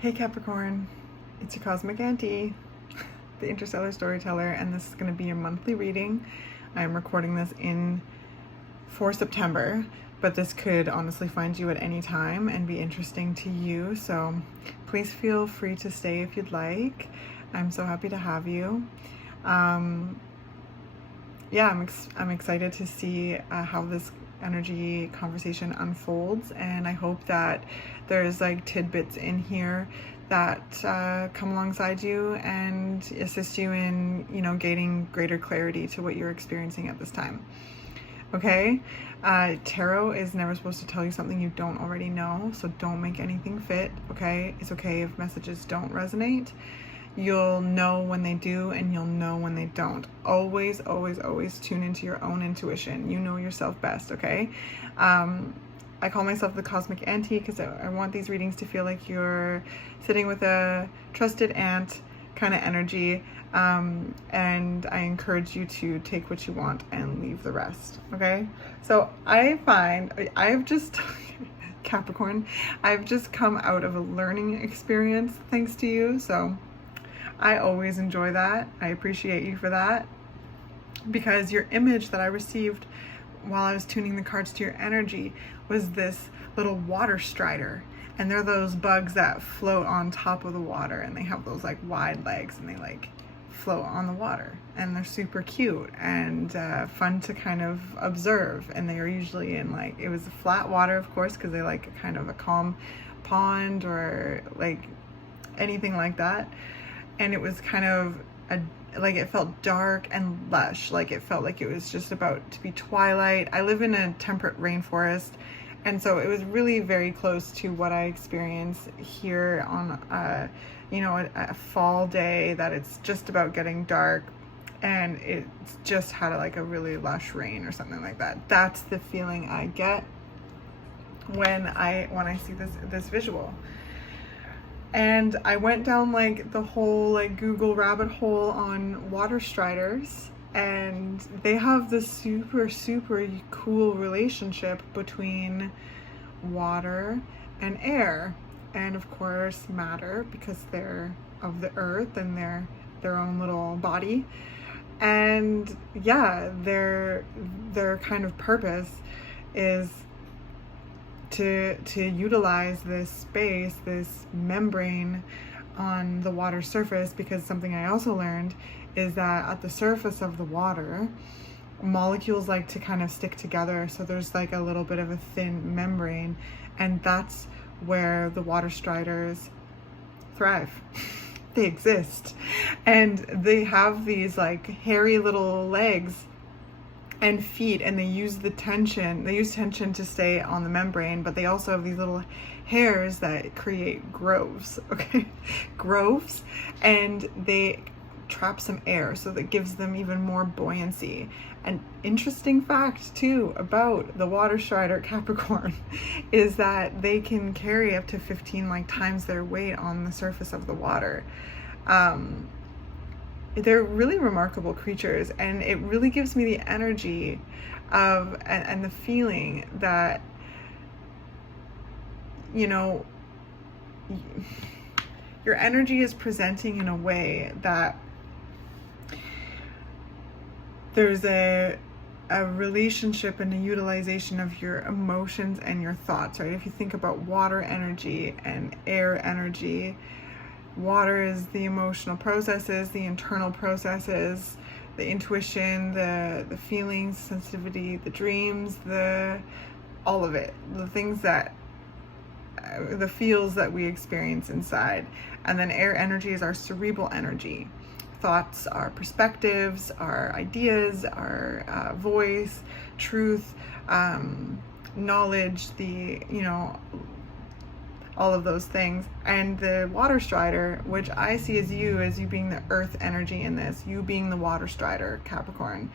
Hey Capricorn, it's your Cosmic Auntie, the interstellar storyteller, and this is going to be a monthly reading. I'm recording this for September, but this could honestly find you at any time and be interesting to you, so please feel free to stay if you'd like. I'm so happy to have you. I'm excited to see how this energy conversation unfolds, and I hope that there's like tidbits in here that come alongside you and assist you in, gaining greater clarity to what you're experiencing at this time. Okay? Tarot is never supposed to tell you something you don't already know, so don't make anything fit, okay? It's okay if messages don't resonate. You'll know when they do, and you'll know when they don't. Always, always, always tune into your own intuition. You know yourself best, okay? I call myself the Cosmic Auntie because I want these readings to feel like you're sitting with a trusted aunt kind of energy, and I encourage you to take what you want and leave the rest, okay? So I find I've just... Capricorn, I've just come out of a learning experience thanks to you, so I always enjoy that. I appreciate you for that, because your image that I received while I was tuning the cards to your energy was this little water strider, and they're those bugs that float on top of the water, and they have those like wide legs, and they like float on the water, and they're super cute and fun to kind of observe. And they are usually in like, it was flat water, of course, because they like kind of a calm pond or like anything like that. And it was kind of like, it felt dark and lush, like it felt like it was just about to be twilight. I live in a temperate rainforest, and so it was really very close to what I experience here on a fall day, that it's just about getting dark and it's just had like a really lush rain or something like that. That's the feeling I get when I see this visual. And I went down like the whole like Google rabbit hole on water striders, and they have this super, super cool relationship between water and air, and of course matter, because they're of the earth and they're their own little body. And yeah, their kind of purpose is to utilize this space, this membrane on the water surface, because something I also learned is that at the surface of the water, molecules like to kind of stick together, so there's like a little bit of a thin membrane, and that's where the water striders thrive. They exist, and they have these like hairy little legs and feet, and they use tension to stay on the membrane, but they also have these little hairs that create grooves, okay? Grooves, and they trap some air, so that gives them even more buoyancy. An interesting fact too about the water strider Capricorn is that they can carry up to 15 times their weight on the surface of the water. They're really remarkable creatures, and it really gives me the energy of and the feeling that, your energy is presenting in a way that there's a relationship and a utilization of your emotions and your thoughts, right? If you think about water energy and air energy, water is the emotional processes, the internal processes, the intuition, the feelings, sensitivity, the dreams, all of it, the things that, the feels that we experience inside. And then air energy is our cerebral energy. Thoughts are perspectives, our ideas, our voice, truth, knowledge, all of those things. And the water strider, which I see as you being the earth energy in this, you being the water strider, Capricorn,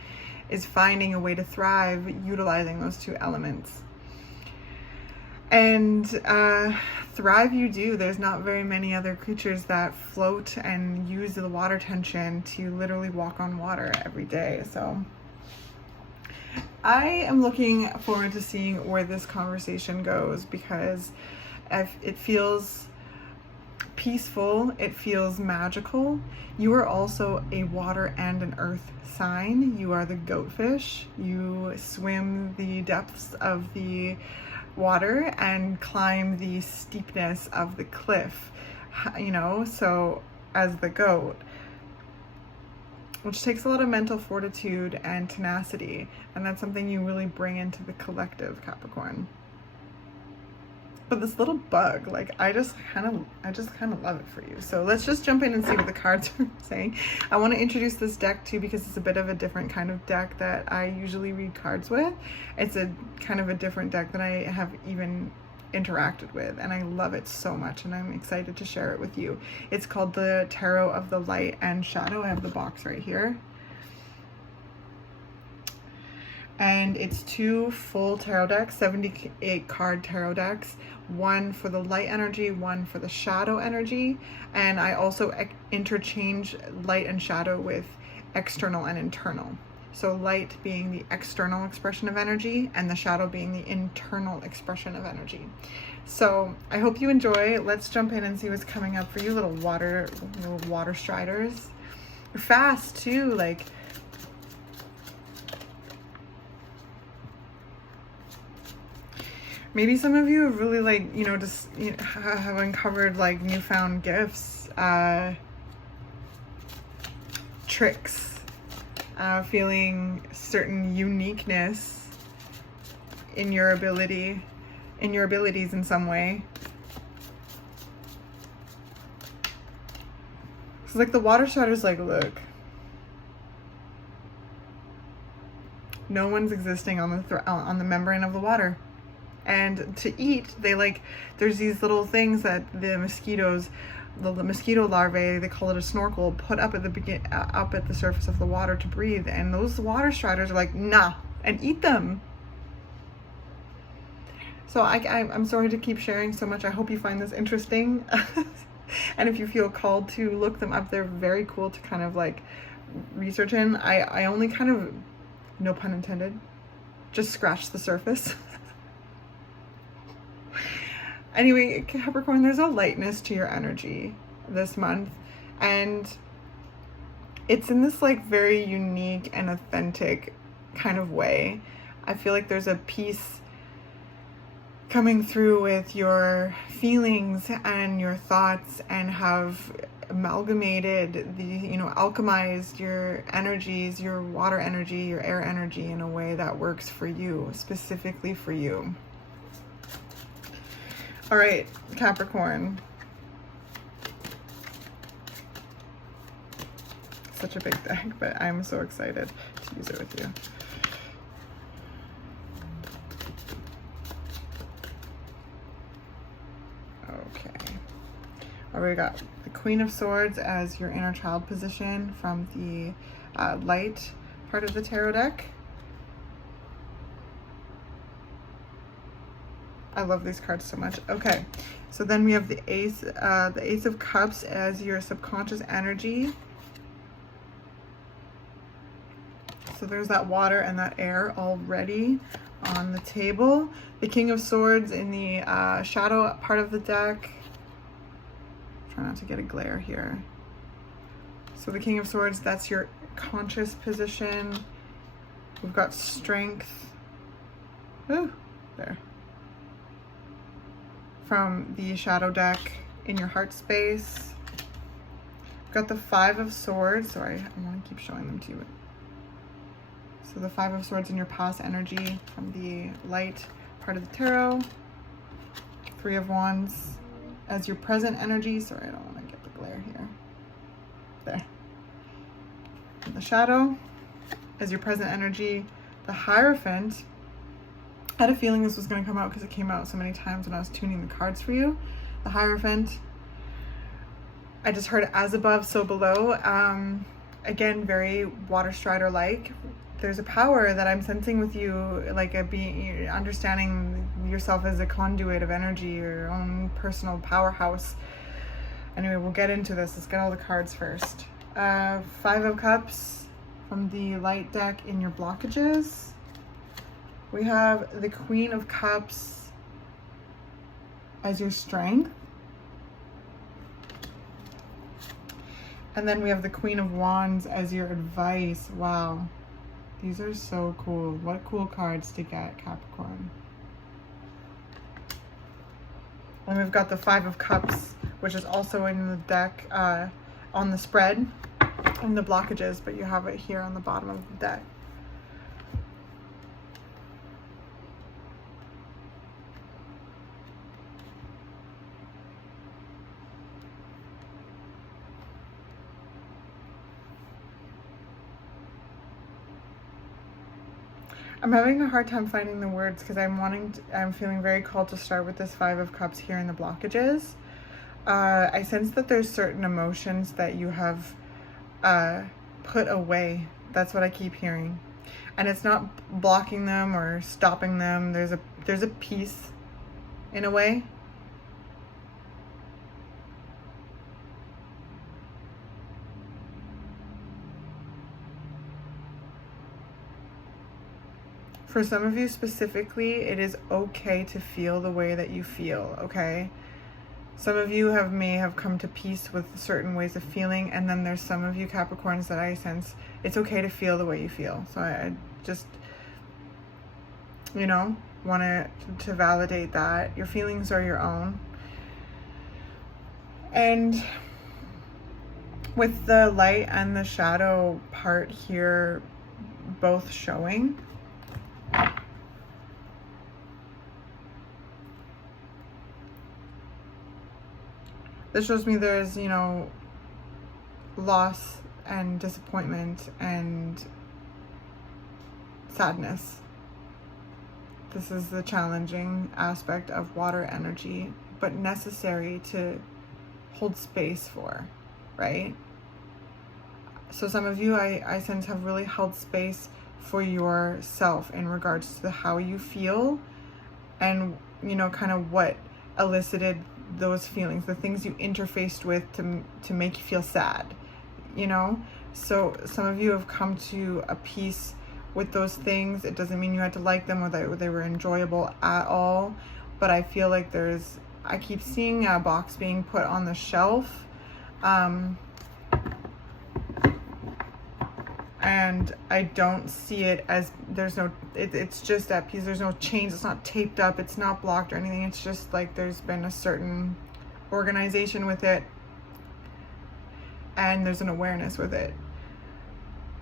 is finding a way to thrive utilizing those two elements. And thrive you do. There's not very many other creatures that float and use the water tension to literally walk on water every day. So I am looking forward to seeing where this conversation goes, because it feels peaceful. It feels magical. You are also a water and an earth sign. You are the goatfish. You swim the depths of the water and climb the steepness of the cliff, you know, so as the goat, which takes a lot of mental fortitude and tenacity, and that's something you really bring into the collective, Capricorn. But this little bug, like, I just kind of love it for you. So let's just jump in and see what the cards are saying. I want to introduce this deck too because it's a bit of a different kind of deck that I usually read cards with. It's a kind of a different deck that I have even interacted with, and I love it so much, and I'm excited to share it with you. It's called the Tarot of the Light and Shadow. I have the box right here. And it's 2 full tarot decks, 78 card tarot decks, 1 for the light energy, 1 for the shadow energy. And I also interchange light and shadow with external and internal. So light being the external expression of energy and the shadow being the internal expression of energy. So I hope you enjoy. Let's jump in and see what's coming up for you, little water striders. You're fast too, like, maybe some of you have really, like, you know, just, you know, have uncovered like newfound gifts, tricks, feeling certain uniqueness in your abilities in some way. So like the water striders, like, look, no one's existing on the membrane of the water. And to eat, they like, there's these little things that the mosquitoes, the mosquito larvae, they call it a snorkel, put up at the surface of the water to breathe. And those water striders are like, nah, and eat them. So I'm sorry to keep sharing so much. I hope you find this interesting. And if you feel called to look them up, they're very cool to kind of like research in. I only kind of, no pun intended, just scratch the surface. Anyway, Capricorn, there's a lightness to your energy this month, and it's in this like very unique and authentic kind of way. I feel like there's a peace coming through with your feelings and your thoughts, and have amalgamated alchemized your energies, your water energy, your air energy, in a way that works for you, specifically for you. All right, Capricorn. Such a big deck, but I'm so excited to use it with you. Okay. All right, we got the Queen of Swords as your inner child position from the light part of the tarot deck. I love these cards so much. Okay, so then we have the Ace of Cups as your subconscious energy. So there's that water and that air already on the table. The King of Swords in the shadow part of the deck. Try not to get a glare here. So the King of Swords, that's your conscious position. We've got strength. Ooh, there. From the shadow deck in your heart space. We've got the Five of Swords. Sorry, I want to keep showing them to you. So the Five of Swords in your past energy from the light part of the tarot. Three of Wands as your present energy. Sorry, I don't want to get the glare here. There. And the shadow as your present energy. The Hierophant. I had a feeling this was going to come out because it came out so many times when I was tuning the cards for you. The Hierophant. I just heard as above, so below. Again, very water strider like. There's a power that I'm sensing with you, like being understanding yourself as a conduit of energy, your own personal powerhouse. Anyway, we'll get into this. Let's get all the cards first. Five of Cups from the light deck in your blockages. We have the Queen of Cups as your strength. And then we have the Queen of Wands as your advice. Wow. These are so cool. What cool cards to get, Capricorn. And we've got the Five of Cups, which is also in the deck on the spread and the blockages, but you have it here on the bottom of the deck. I'm having a hard time finding the words because I'm feeling very called to start with this Five of Cups here in the blockages. I sense that there's certain emotions that you have put away. That's what I keep hearing. And it's not blocking them or stopping them. There's a peace in a way. For some of you specifically, it is okay to feel the way that you feel, okay? Some of you may have come to peace with certain ways of feeling, and then there's some of you Capricorns that I sense it's okay to feel the way you feel. So I just, you know, want to validate that. Your feelings are your own. And with the light and the shadow part here both showing, this shows me there's, you know, loss and disappointment and sadness. This is the challenging aspect of water energy, but necessary to hold space for, right? So some of you I sense have really held space for yourself in regards to how you feel and, you know, kind of what elicited those feelings, the things you interfaced with to make you feel sad, you know? So some of you have come to a peace with those things. It doesn't mean you had to like them or that they were enjoyable at all, but I feel like I keep seeing a box being put on the shelf, and I don't see it as it's just that piece. There's no chains, it's not taped up, it's not blocked or anything. It's just like there's been a certain organization with it and there's an awareness with it.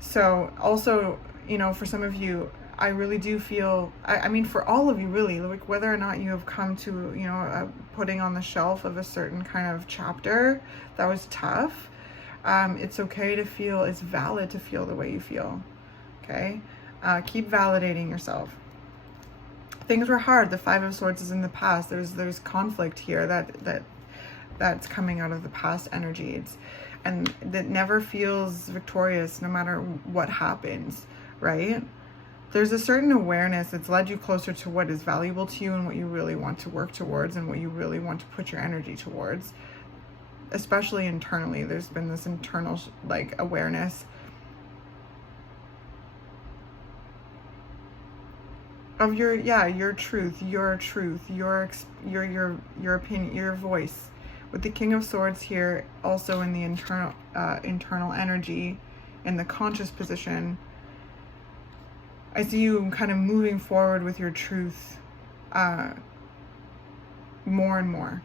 So also, you know, for some of you, I really do feel, I mean, for all of you really, like whether or not you have come to, you know, putting on the shelf of a certain kind of chapter that was tough, it's okay to feel, it's valid to feel the way you feel, okay? Keep validating yourself. Things were hard. The Five of Swords is in the past. There's conflict here that's coming out of the past energies, and that never feels victorious no matter what happens, right? There's a certain awareness that's led you closer to what is valuable to you and what you really want to work towards and what you really want to put your energy towards. Especially internally, there's been this internal like awareness of your truth, your opinion, your voice. With the King of Swords here, also in the internal energy, in the conscious position, I see you kind of moving forward with your truth more and more.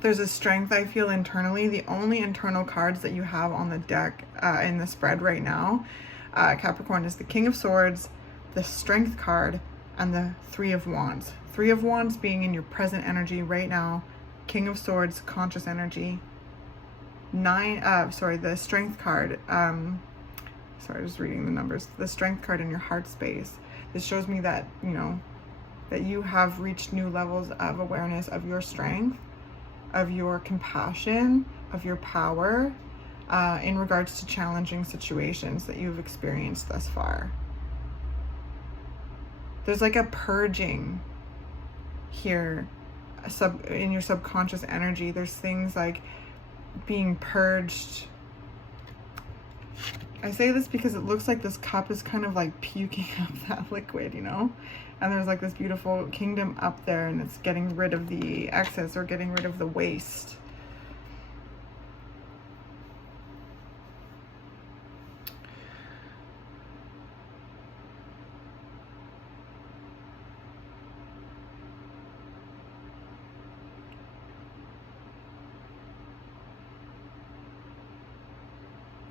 There's a strength I feel internally. The only internal cards that you have on the deck in the spread right now, Capricorn, is the King of Swords, the Strength card, and the Three of Wands. Three of Wands being in your present energy right now. King of Swords, conscious energy. The Strength card. Sorry, just reading the numbers. The Strength card in your heart space. This shows me that, you know, that you have reached new levels of awareness of your strength, of your compassion, of your power, in regards to challenging situations that you've experienced thus far. There's like a purging here in your subconscious energy. There's things like being purged. I say this because it looks like this cup is kind of like puking up that liquid, you know? And there's like this beautiful kingdom up there, and it's getting rid of the excess or getting rid of the waste.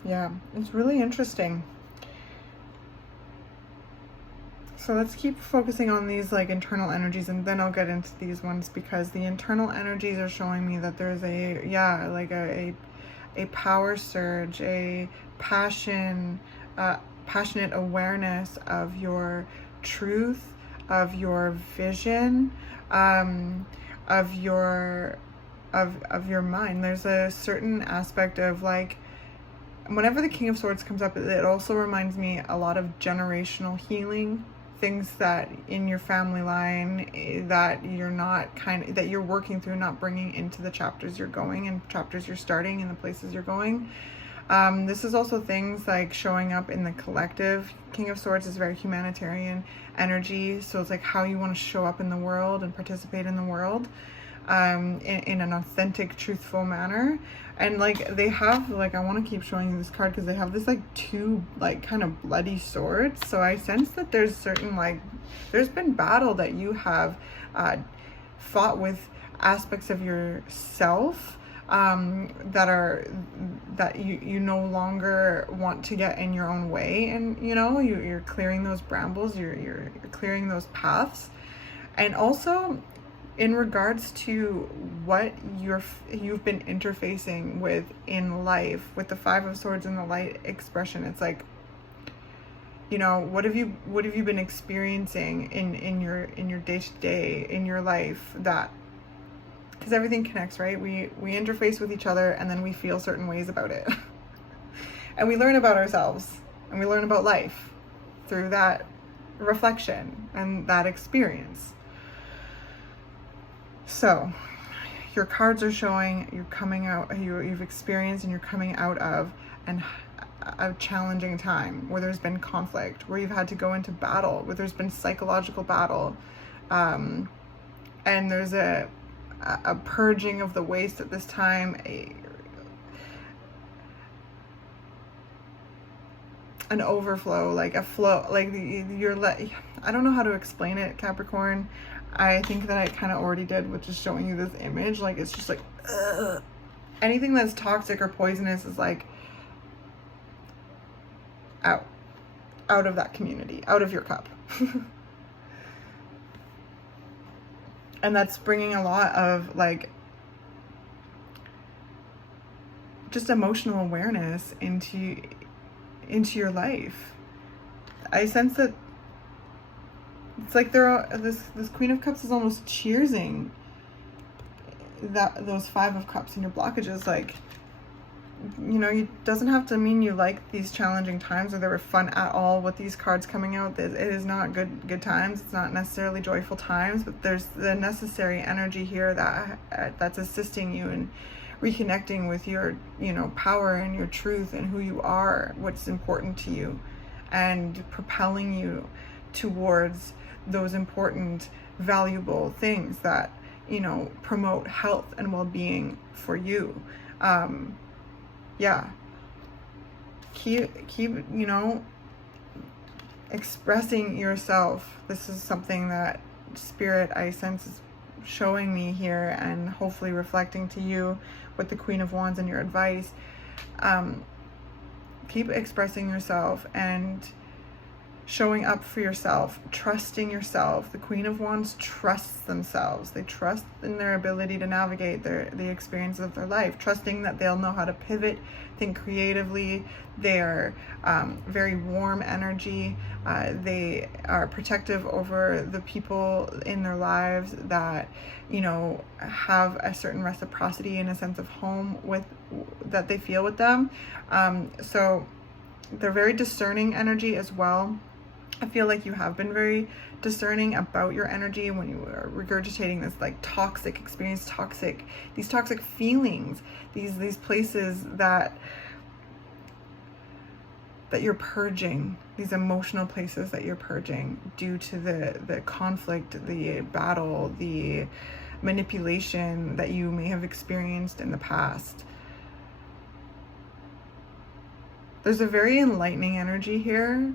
Yeah, it's really interesting. So let's keep focusing on these like internal energies, and then I'll get into these ones, because the internal energies are showing me that there's a, yeah, like a power surge, a passion, passionate awareness of your truth, of your vision, of your mind. There's a certain aspect of like, whenever the King of Swords comes up, it also reminds me a lot of generational healing, things that in your family line that you're not that you're working through, not bringing into the chapters you're going and chapters you're starting and the places you're going. This is also things like showing up in the collective. King of Swords is very humanitarian energy, so it's like how you want to show up in the world and participate in the world, in an authentic, truthful manner. And like they have, like, I want to keep showing you this card because they have this like two like kind of bloody swords. So I sense that there's certain, like, there's been battle that you have fought with aspects of yourself that you no longer want to get in your own way, and you know, you're clearing those brambles, you're clearing those paths. And also in regards to what you've been interfacing with in life, with the Five of Swords and the light expression, it's like, you know, what have you been experiencing in your day-to-day, in your life, that, because everything connects, right? We interface with each other, and then we feel certain ways about it. And we learn about ourselves, and we learn about life through that reflection and that experience. So your cards are showing you're coming out, you've experienced and you're coming out of a challenging time where there's been conflict, where you've had to go into battle, where there's been psychological battle, and there's a purging of the waste at this time, an overflow, like a flow, like I don't know how to explain it, Capricorn. I think that I kind of already did with just showing you this image. Like, it's just like, ugh. Anything that's toxic or poisonous is like out of that community, out of your cup. And that's bringing a lot of like just emotional awareness into your life. I sense that it's like this Queen of Cups is almost cheersing those Five of Cups and your blockages. Like, you know, it doesn't have to mean you like these challenging times or they were fun at all with these cards coming out. It is not good times. It's not necessarily joyful times, but there's the necessary energy here that's assisting you in reconnecting with your, you know, power and your truth and who you are, what's important to you, and propelling you towards those important, valuable things that, you know, promote health and well-being for you. Yeah, keep you know, expressing yourself. This is something that Spirit, I sense, is showing me here, and hopefully reflecting to you with the Queen of Wands and your advice. Keep expressing yourself and showing up for yourself, trusting yourself. The Queen of Wands trusts themselves. They trust in their ability to navigate the experience of their life, trusting that they'll know how to pivot, think creatively. They're very warm energy. They are protective over the people in their lives that, you know, have a certain reciprocity and a sense of home with that they feel with them. So they're very discerning energy as well. I feel like you have been very discerning about your energy when you are regurgitating this like toxic experience, these toxic feelings, these places that you're purging, these emotional places that you're purging due to the conflict, the battle, the manipulation that you may have experienced in the past. There's a very enlightening energy here,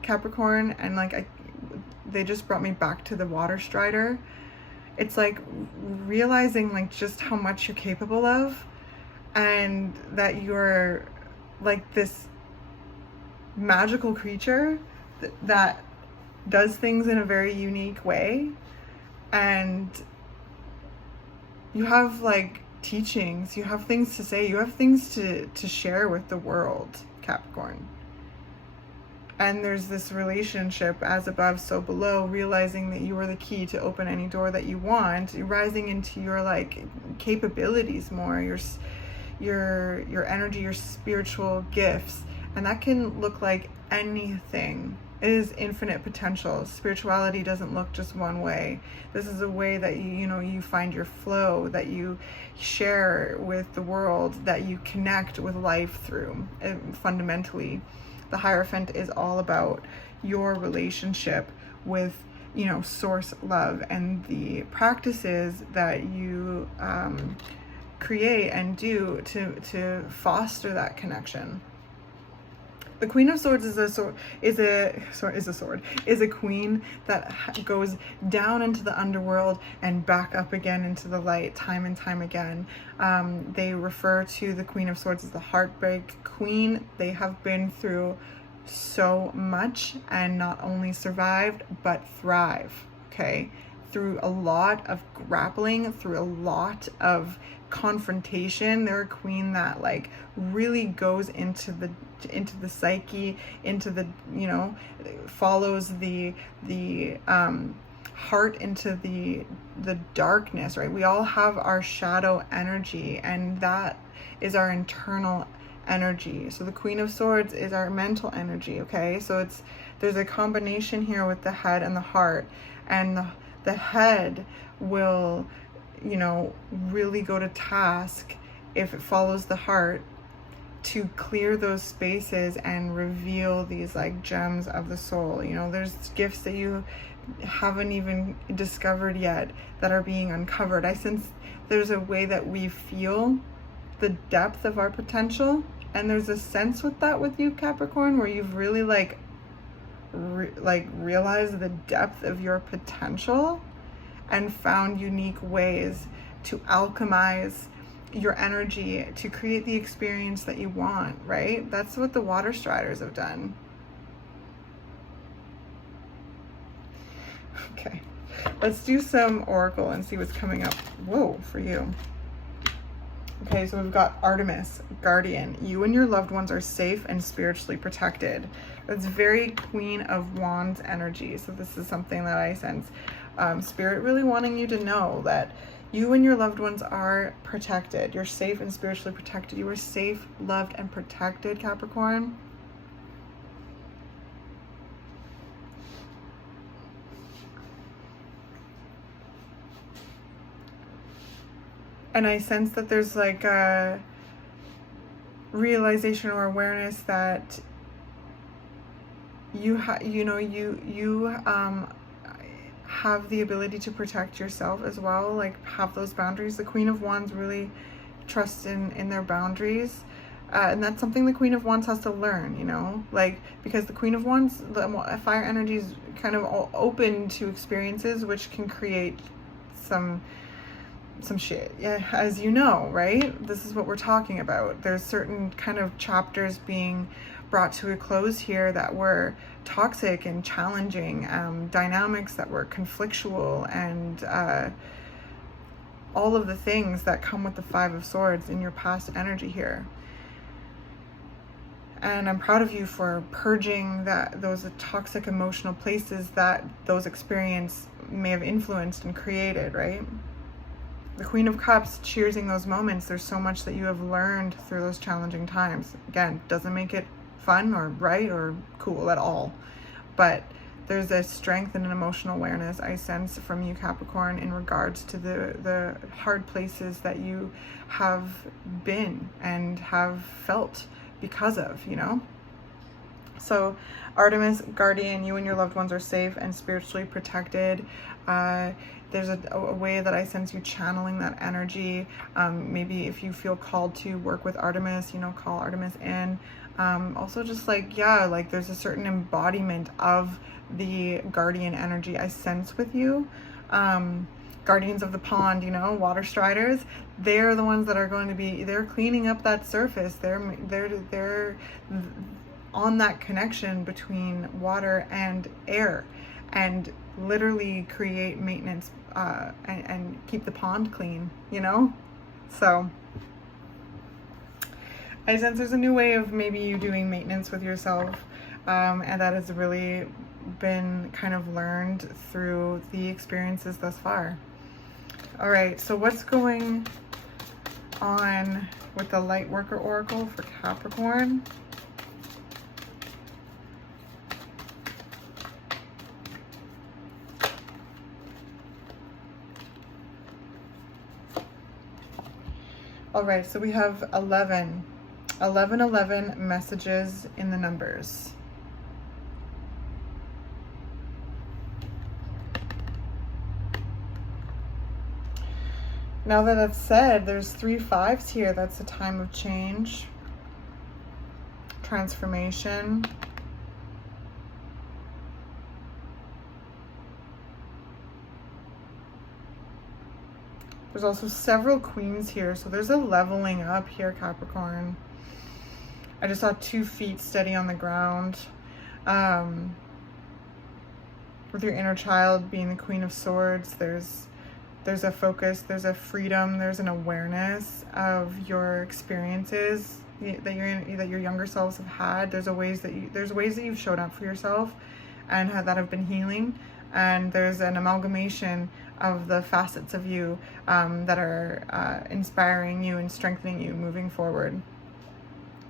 Capricorn, and like they just brought me back to the Water Strider. It's like realizing like just how much you're capable of, and that you're like this magical creature that does things in a very unique way, and you have like teachings, you have things to say, you have things to share with the world, Capricorn. And there's this relationship, as above so below, realizing that you are the key to open any door that you want. You're rising into your like capabilities more, your energy, your spiritual gifts, and that can look like anything. It is infinite potential. Spirituality doesn't look just one way. This is a way that you find your flow, that you share with the world, that you connect with life through. And fundamentally, the Hierophant is all about your relationship with, source love, and the practices that you create and do to foster that connection. The Queen of Swords is a queen that goes down into the underworld and back up again into the light time and time again. They refer to the Queen of Swords as the heartbreak queen. They have been through so much and not only survived but thrive, okay? Through a lot of grappling, through a lot of confrontation. They're a queen that like really goes into the psyche, into the follows the heart into the darkness, right? We all have our shadow energy, and that is our internal energy. So the Queen of Swords is our mental energy, okay? So there's a combination here with the head and the heart, and the head will really go to task, if it follows the heart, to clear those spaces and reveal these like gems of the soul. There's gifts that you haven't even discovered yet that are being uncovered. I sense there's a way that we feel the depth of our potential, and there's a sense with that with you, Capricorn, where you've really realized the depth of your potential and found unique ways to alchemize your energy to create the experience that you want, right? That's what the Water Striders have done. Okay, let's do some oracle and see what's coming up, for you. Okay, so we've got Artemis, Guardian. You and your loved ones are safe and spiritually protected. That's very Queen of Wands energy. So this is something that I sense Spirit really wanting you to know, that you and your loved ones are protected. You're safe and spiritually protected. You are safe, loved, and protected, Capricorn. And I sense that there's like a realization or awareness that you have the ability to protect yourself as well, like have those boundaries. The Queen of Wands really trusts in their boundaries, and that's something the Queen of Wands has to learn, because the Queen of Wands, the fire energy, is kind of open to experiences which can create some shit, as you know, right? This is what we're talking about. There's certain kind of chapters being brought to a close here that were toxic and challenging, dynamics that were conflictual, and all of the things that come with the Five of Swords in your past energy here. And I'm proud of you for purging those toxic emotional places that those experiences may have influenced and created, right? The Queen of Cups, cheersing those moments. There's so much that you have learned through those challenging times. Again, doesn't make it fun or right or cool at all, but there's a strength and an emotional awareness I sense from you, Capricorn, in regards to the hard places that you have been and have felt because of, So Artemis, Guardian, you and your loved ones are safe and spiritually protected. There's a way that I sense you channeling that energy. Maybe if you feel called to work with Artemis, call Artemis in. Also just there's a certain embodiment of the Guardian energy I sense with you. guardians of the pond, you know, water striders, they're the ones that are going to be, they're cleaning up that surface. They're on that connection between water and air, and literally create maintenance and keep the pond clean, you know? So I sense there's a new way of maybe you doing maintenance with yourself, and that has really been kind of learned through the experiences thus far. All right, so what's going on with the Light Worker Oracle for Capricorn? All right, so we have 11 messages in the numbers. Now that that's said, there's 3 5s here. That's a time of change, transformation. There's also several queens here, so there's a leveling up here, Capricorn. I just saw 2 feet steady on the ground. With your inner child being the Queen of Swords, there's a focus, there's a freedom, there's an awareness of your experiences that your younger selves have had. There's ways that you've showed up for yourself and that have been healing, and there's an amalgamation of the facets of you that are inspiring you and strengthening you moving forward.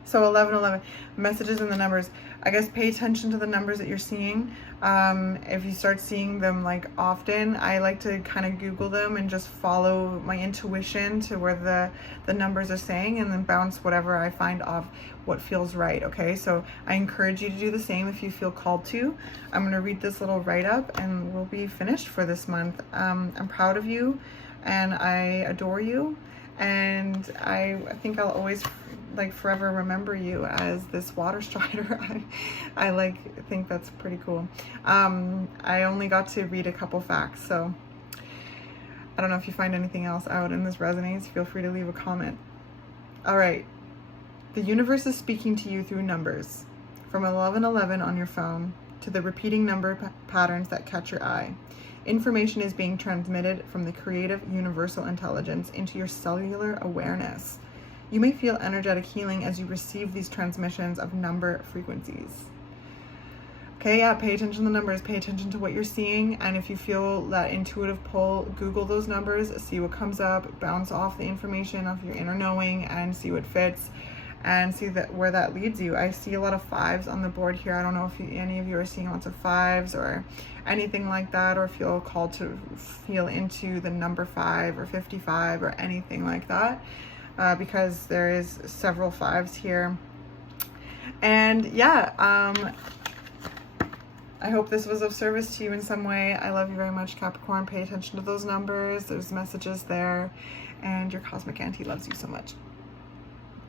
So 11, messages in the numbers. I guess pay attention to the numbers that you're seeing. If you start seeing them like often, I like to kind of Google them and just follow my intuition to where the numbers are saying, and then bounce whatever I find off what feels right. Okay, so I encourage you to do the same if you feel called to. I'm going to read this little write-up and we'll be finished for this month. I'm proud of you and I adore you, and I think I'll always like forever remember you as this water strider. I think that's pretty cool. I only got to read a couple facts, so I don't know if you find anything else out and this resonates, feel free to leave a comment. All right, the universe is speaking to you through numbers, from 1111 on your phone to the repeating number patterns that catch your eye. Information is being transmitted from the creative universal intelligence into your cellular awareness. You may feel energetic healing as you receive these transmissions of number frequencies. Okay, yeah, pay attention to the numbers, pay attention to what you're seeing, and if you feel that intuitive pull, Google those numbers, see what comes up, bounce off the information off your inner knowing and see what fits, and see where that leads you. I see a lot of 5s on the board here. I don't know if any of you are seeing lots of 5s or anything like that, or feel called to feel into the number 5 or 55 or anything like that. Because there is several 5s here. And yeah, I hope this was of service to you in some way. I love you very much, Capricorn. Pay attention to those numbers. There's messages there. And your Cosmic Auntie loves you so much.